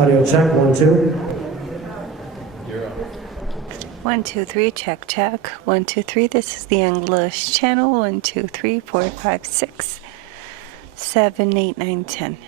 Audio check, 1, 2. 1, 2, 3, check, check. 1, 2, 3, this is the English channel. 1, 2, 3, 4, 5, 6, 7, 8, 9, 10.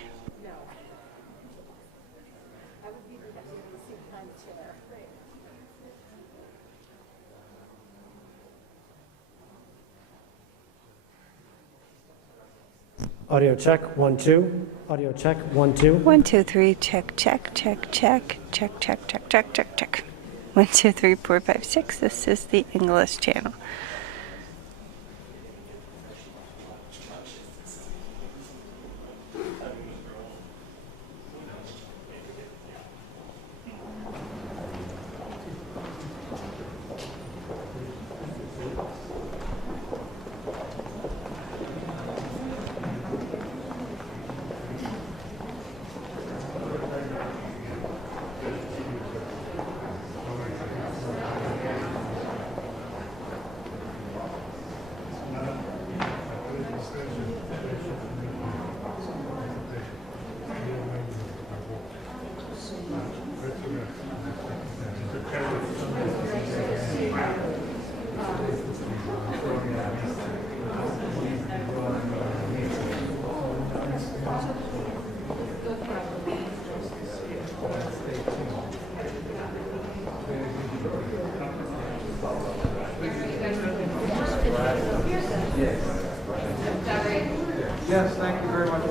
Audio check, 1, 2. Audio check, 1, 2. 1, 2, 3, check, check, check, check, check, check, check, check, check, check. 1, 2, 3, 4, 5, 6, this is the English channel. Yes, thank you very much.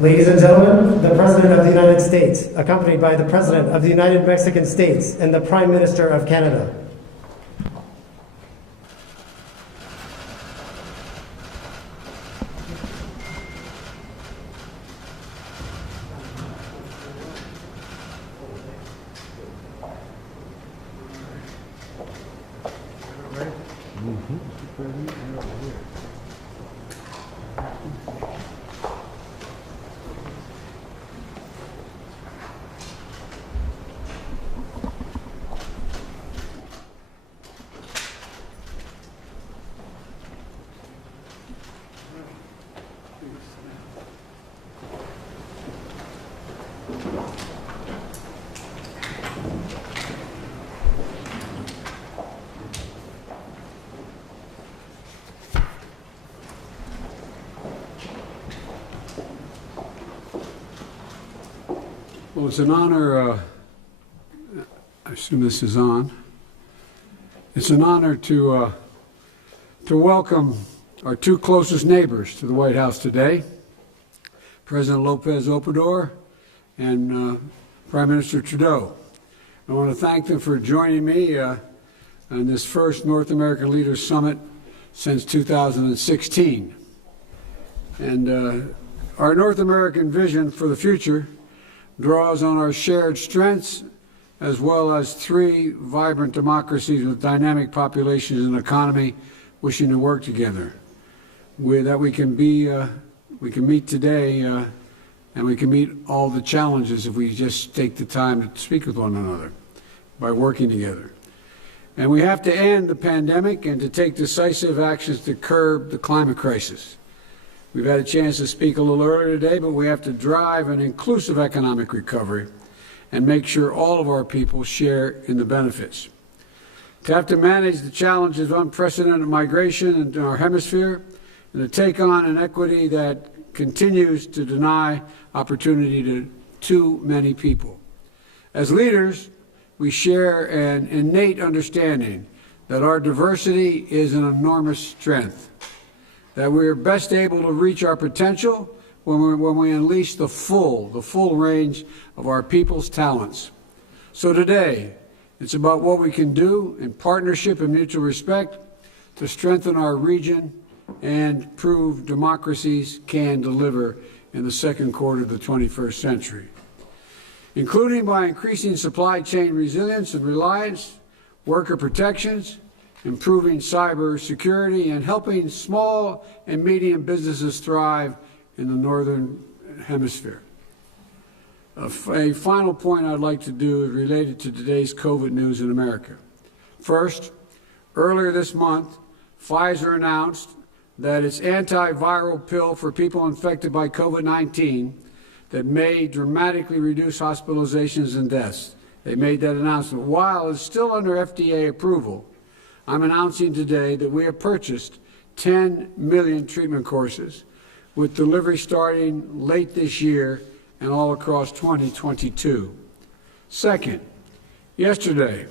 Ladies and gentlemen, the President of the United States, accompanied by the President of the United Mexican States and the Prime Minister of Canada. Well, it's an honor, I assume this is on. It's an honor to welcome our two closest neighbors to the White House today, President Lopez Obrador and Prime Minister Trudeau. I want to thank them for joining me on this first North American Leaders Summit since 2016. And our North American vision for the future draws on our shared strengths as well as three vibrant democracies with dynamic populations and economy wishing to work together. That we can meet today and we can meet all the challenges if we just take the time to speak with one another by working together. And we have to end the pandemic and to take decisive actions to curb the climate crisis. We've had a chance to speak a little earlier today, but we have to drive an inclusive economic recovery and make sure all of our people share in the benefits. To have to manage the challenges of unprecedented migration in our hemisphere and to take on an equity that continues to deny opportunity to too many people. As leaders, we share an innate understanding that our diversity is an enormous strength. that we are best able to reach our potential when we unleash the full range of our people's talents. So today, it's about what we can do in partnership and mutual respect to strengthen our region and prove democracies can deliver in the second quarter of the 21st century, including by increasing supply chain resilience and reliance, worker protections, improving cyber security, and helping small and medium businesses thrive in the Northern Hemisphere. A final point I'd like to do is related to today's COVID news in America. First, earlier this month, Pfizer announced that its antiviral pill for people infected by COVID-19 that may dramatically reduce hospitalizations and deaths. They made that announcement. While it's still under FDA approval, I'm announcing today that we have purchased 10 million treatment courses, with delivery starting late this year and all across 2022. Second, yesterday,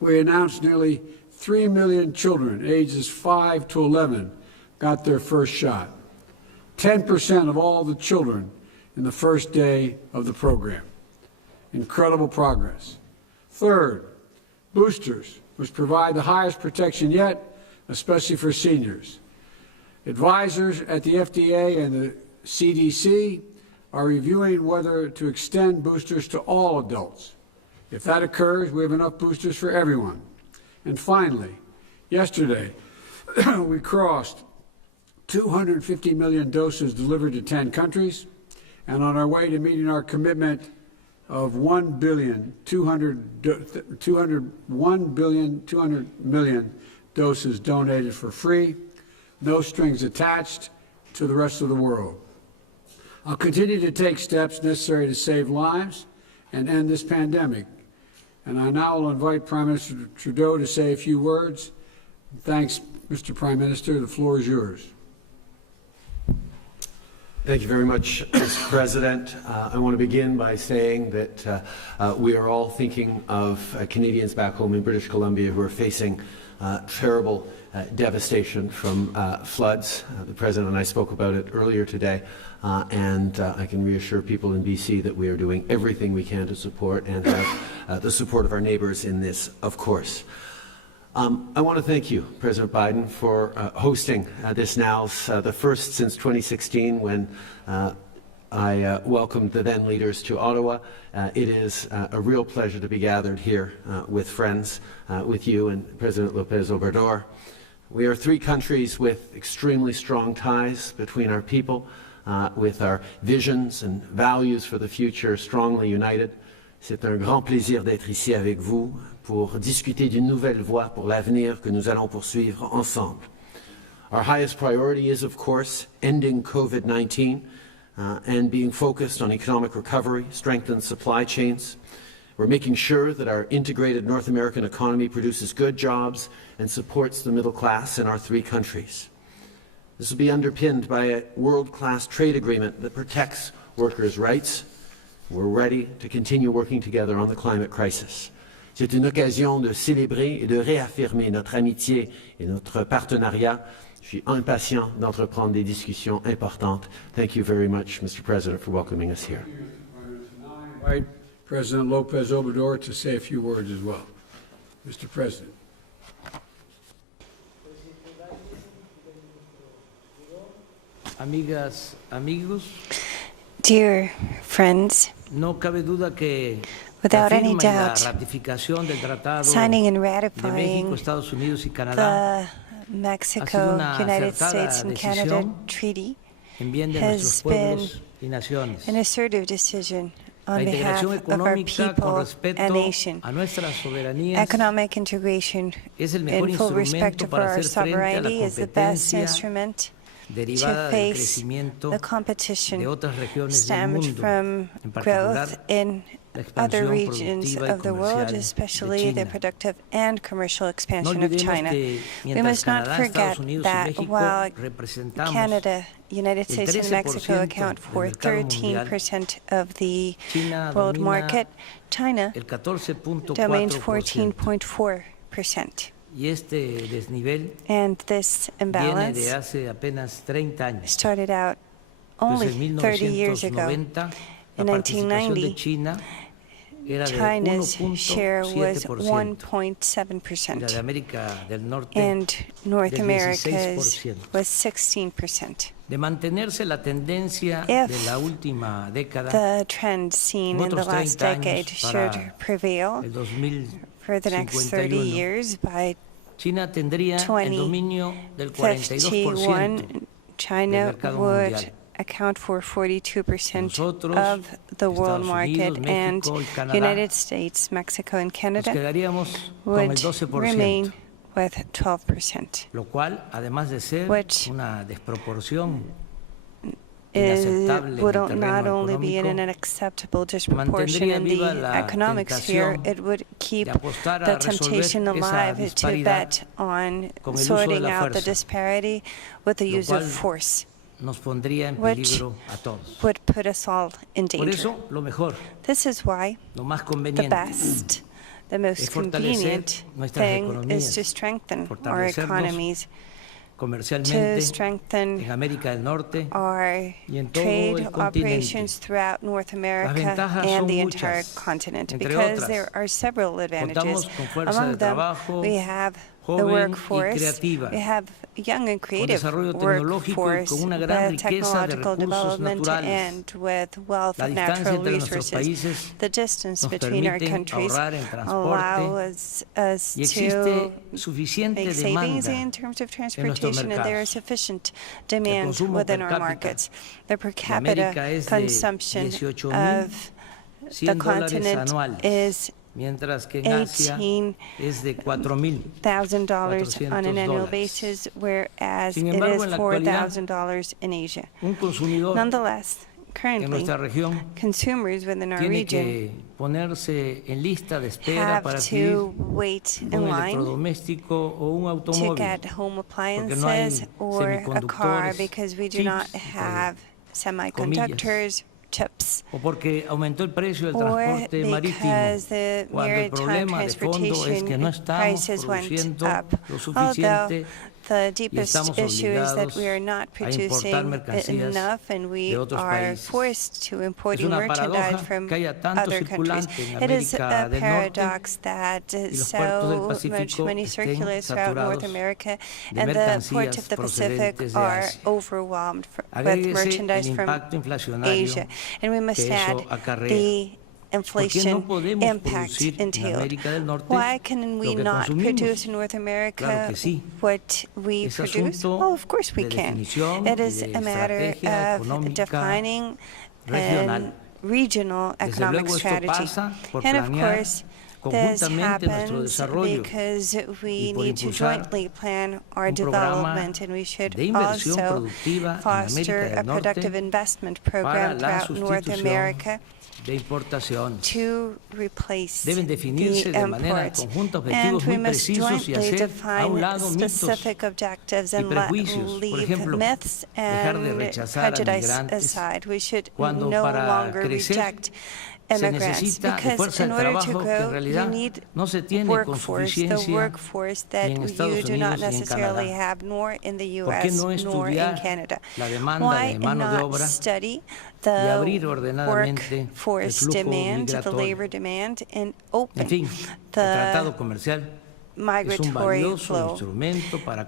we announced nearly 3 million children ages 5 to 11 got their first shot. 10% of all the children in the first day of the program. Incredible progress. Third, boosters, which provide the highest protection yet, especially for seniors. Advisors at the FDA and the CDC are reviewing whether to extend boosters to all adults. If that occurs, we have enough boosters for everyone. And finally, yesterday, we crossed 250 million doses delivered to 10 countries, and on our way to meeting our commitment of 1,200 million doses donated for free, no strings attached, to the rest of the world. I'll continue to take steps necessary to save lives and end this pandemic. And I now will invite Prime Minister Trudeau to say a few words. Thanks, Mr. Prime Minister. The floor is yours. Thank you very much, Mr. President. I want to begin by saying that we are all thinking of Canadians back home in British Columbia who are facing terrible devastation from floods. The President and I spoke about it earlier today, and I can reassure people in BC that we are doing everything we can to support and have the support of our neighbours in this, of course. I want to thank you, President Biden, for hosting this now, the first since 2016 when I welcomed the then leaders to Ottawa. It is a real pleasure to be gathered here with friends, with you and President López Obrador. We are three countries with extremely strong ties between our people, with our visions and values for the future strongly united. C'est un grand plaisir d'être ici avec vous pour discuter d'une nouvelle voie pour l'avenir que nous allons poursuivre ensemble. Our highest priority is, of course, ending COVID-19 and being focused on economic recovery, strengthened supply chains. We're making sure that our integrated North American economy produces good jobs and supports the middle class in our three countries. This will be underpinned by a world-class trade agreement that protects workers' rights. We're ready to continue working together on the climate crisis. C'est une occasion de célébrer et de réaffirmer notre amitié et notre partenariat. Je suis impatient d'entreprendre des discussions importantes. Thank you very much, Mr. President, for welcoming us here. I invite President López Obrador to say a few words as well. Mr. President. Amigas, amigos, Dear friends, no cabe duda que without la any firma y la doubt, ratificación del Tratado signing and de ratifying México, Estados Unidos y Canadá the Mexico, una United acertada States, and Canada decisión Treaty en bien de has nuestros been pueblos y naciones. an assertive decision La on behalf integración of our económica con people respeto and nation. a nuestras soberanías Economic integration es el mejor in full respect instrumento for para our hacer frente a la sovereignty is the best competencia instrument derivada to del face crecimiento the competition de otras regiones del stemmed mundo, from en particular growth in la other expansión regions productiva y of the world, comercial de especially the China. productive and commercial No expansion of olvidemos China. que We mientras must not Canadá, forget Estados Unidos y that México while representamos Canada, United el States, and Mexico 13% account for del mercado mundial, 13% of the China world domina market, China el domains 14.4%. 14.4%. Y este desnivel And this viene de imbalance hace apenas 30 años. started out Pues only en 30 years ago. 1990, la In participación de 1990, China era de China's share was 1.7% y la de 1.7%, América del Norte and North del America's 16%. was 16%. De mantenerse la tendencia If de la última década, The trend seen en in the otros last 30 años decade should para prevail el for the next 30 2051, years. By China tendría el dominio del 42% 2051, China del mercado would mundial. account for 42% Nosotros, of the world Estados market, Unidos, and México y Canadá, United States, Mexico, and nos Canada quedaríamos con el would 12%, remain with 12%, lo cual, además de ser which una desproporción inaceptable en would el not terreno only be in an económico, unacceptable disproportion mantendría in viva the la economic sphere, tentación it would keep de apostar a the resolver temptation esa alive to disparidad bet on con el uso de sorting la out the fuerza, disparity with the lo use of cual force, nos pondría en which peligro a todos. would put us all in Por danger. eso, lo mejor, This is why lo más the conveniente best, the most es fortalecer convenient nuestras thing is economías, to strengthen our fortalecernos economies, to comercialmente strengthen en América del Norte our y en todo trade el operations continente. throughout North America ventajas and son the entire muchas, continent, entre because otras, there are several advantages. contamos con fuerza Among de them, trabajo we have the joven y workforce, creativa, we have young and creative desarrollo tecnológico y workforce con una gran with riqueza de technological recursos development naturales. and with wealth La of distancia natural entre nuestros resources. países The distance nos between our permite countries ahorrar en allow transporte us y existe to suficiente make savings demanda in terms of en nuestros transportation, and there is mercados. sufficient demand consumo within per our cápita markets. The per de capita América es de consumption 18,100 of the continent anuales, is mientras que en Asia es de 4.000. $1,000 on an annual $400. basis, whereas Sin it embargo, is en la actualidad, $4,000 in Asia. Un consumidor Nonetheless, en currently, nuestra región consumers within our tiene region que ponerse en lista de espera have para to adquirir wait un in line electrodoméstico o un to automóvil, get home no appliances hay or a car, semiconductores, because we do chips, not entre have semiconductors, chips, o porque aumentó el precio del or transporte marítimo, because the cuando el maritime problema de fondo es que no transportation estamos prices went produciendo up. lo Although suficiente the y deepest estamos issue is that obligados we are not a importar producing mercancías enough, and we de otros are países. forced to import Es una merchandise paradoja from que haya tanto other countries. circulante en It is América a del Norte paradox that y los puertos del so much Pacífico money estén circulates throughout North saturados America, de and the ports mercancías of the Pacific procedentes de are Asia. overwhelmed with Agréguese merchandise el from impacto inflacionario Asia. And we must que add eso acarrea. the ¿Por qué no inflation podemos impact producir en entailed. América del Norte Why can we lo que not consumimos? produce in North America Claro que sí. what we Es produce? asunto Oh, of course we de can. definición It y is de a matter estrategia of económica defining regional. and regional Desde economic luego, esto strategy. pasa por And of planear course, this conjuntamente nuestro happens desarrollo because we y por need to impulsar jointly plan our un programa development, and we should de inversión also productiva en foster América a del Norte productive investment para program la throughout North sustitución America de importaciones. to replace Deben definirse the de manera imports. conjunta And objetivos we muy must precisos y jointly hacer a un define lado mitos specific objectives y and prejuicios. Por leave ejemplo, myths dejar de and rechazar a prejudice migrantes aside. We should cuando no para longer crecer reject se immigrants, necesita de because fuerza in de order to trabajo que en grow, you realidad need no se tiene con workforce, the suficiencia workforce that ni en you Estados do not Unidos ni en necessarily Canadá. have, nor in the ¿Por qué U.S., no nor in estudiar Canada. la demanda Why de mano de not obra study y abrir the ordenadamente el workforce flujo demand, the migratorio? labor demand, and En open fin, el the tratado comercial es un migratory valioso flow? instrumento para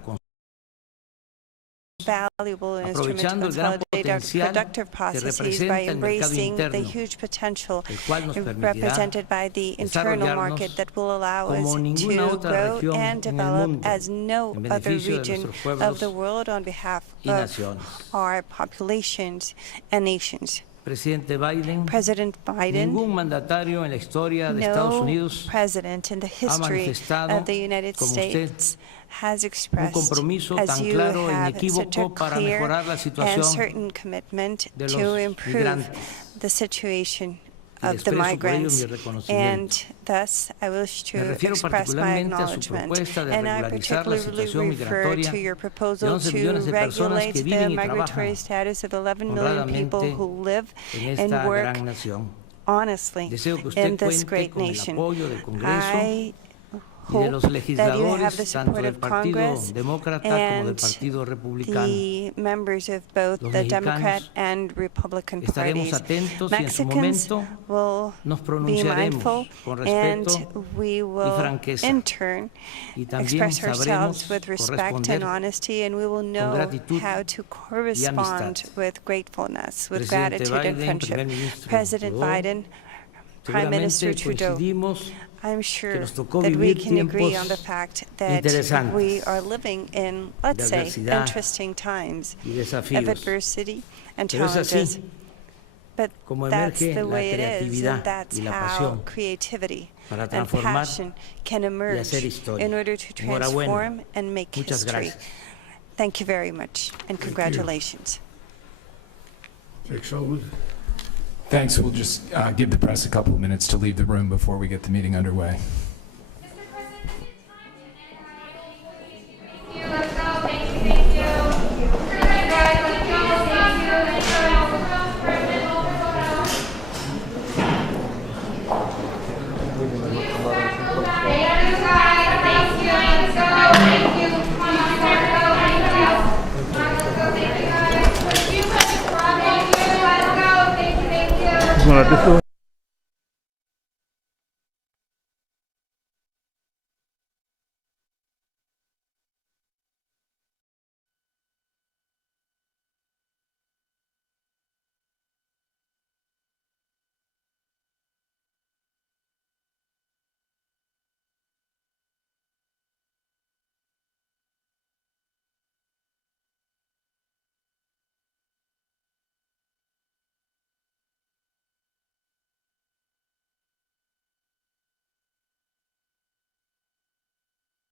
Valuable instrument to aprovechando el gran consolidate our potencial productive que processes by representa el mercado embracing the interno, huge potential el cual nos permitirá represented by the internal market desarrollarnos that will allow como us ninguna to otra grow región and en el develop mundo, as no en other beneficio de region nuestros of pueblos the world on behalf y of naciones. our populations and nations. Presidente Biden, President Biden, ningún mandatario en la historia de Estados no Unidos president in the history manifestado, of the United como usted, States has un expressed, compromiso as tan you claro e have, such a inequívoco para clear mejorar la and situación certain commitment de to los improve migrantes. the situation Y of the expreso por ello migrants, mi reconocimiento. and thus I wish to Me refiero express my particularmente a su acknowledgement. propuesta de And I regularizar la particularly situación refer migratoria to your de proposal 11 to millones de personas regulate que the viven y migratory trabajan status of 11 million people honradamente who live en and esta work gran nación. honestly Deseo que usted in this cuente great con el nation. apoyo del Congreso I hope los that you have the legisladores, tanto support del of Partido Congress Demócrata como del and Partido Republicano. the members of both Los the Democrat mexicanos and Republican estaremos parties. atentos y en su Mexicans momento will nos be pronunciaremos mindful, con and respeto we will franqueza. in turn Y también express ourselves sabremos with respect corresponder and honesty, and we will know gratitud how to correspond amistad. with gratefulness, with Presidente gratitude and Biden, friendship. Primer Ministro President Trudeau, Biden, Prime Minister seguramente Trudeau, coincidimos I'm sure nos tocó that we vivir can agree tiempos on the fact that interesantes we are living in, let's say, adversidad interesting times y of desafíos. adversity and Pero es challenges. así But como that's emerge the la way it is, creatividad and that's y la how pasión creativity para and transformar passion can emerge hacer historia. in order to Enhorabuena. transform and make Muchas history. gracias. Thank you very much, and congratulations. Jake Sullivan. Thanks. We'll just give the press a couple of minutes to leave the room before we get the meeting underway. Mr. President, is it time to end our thank you. Let's go. Thank you. Thank you. Good night, guys. Let's go. Thank you. Let's go. President, Thank you, guys. Thank you. Let's go. Thank you. Come on, Marco. Thank you. Come on, let's go. Thank you, guys. Thank you. Let's go. Thank you. Thank you.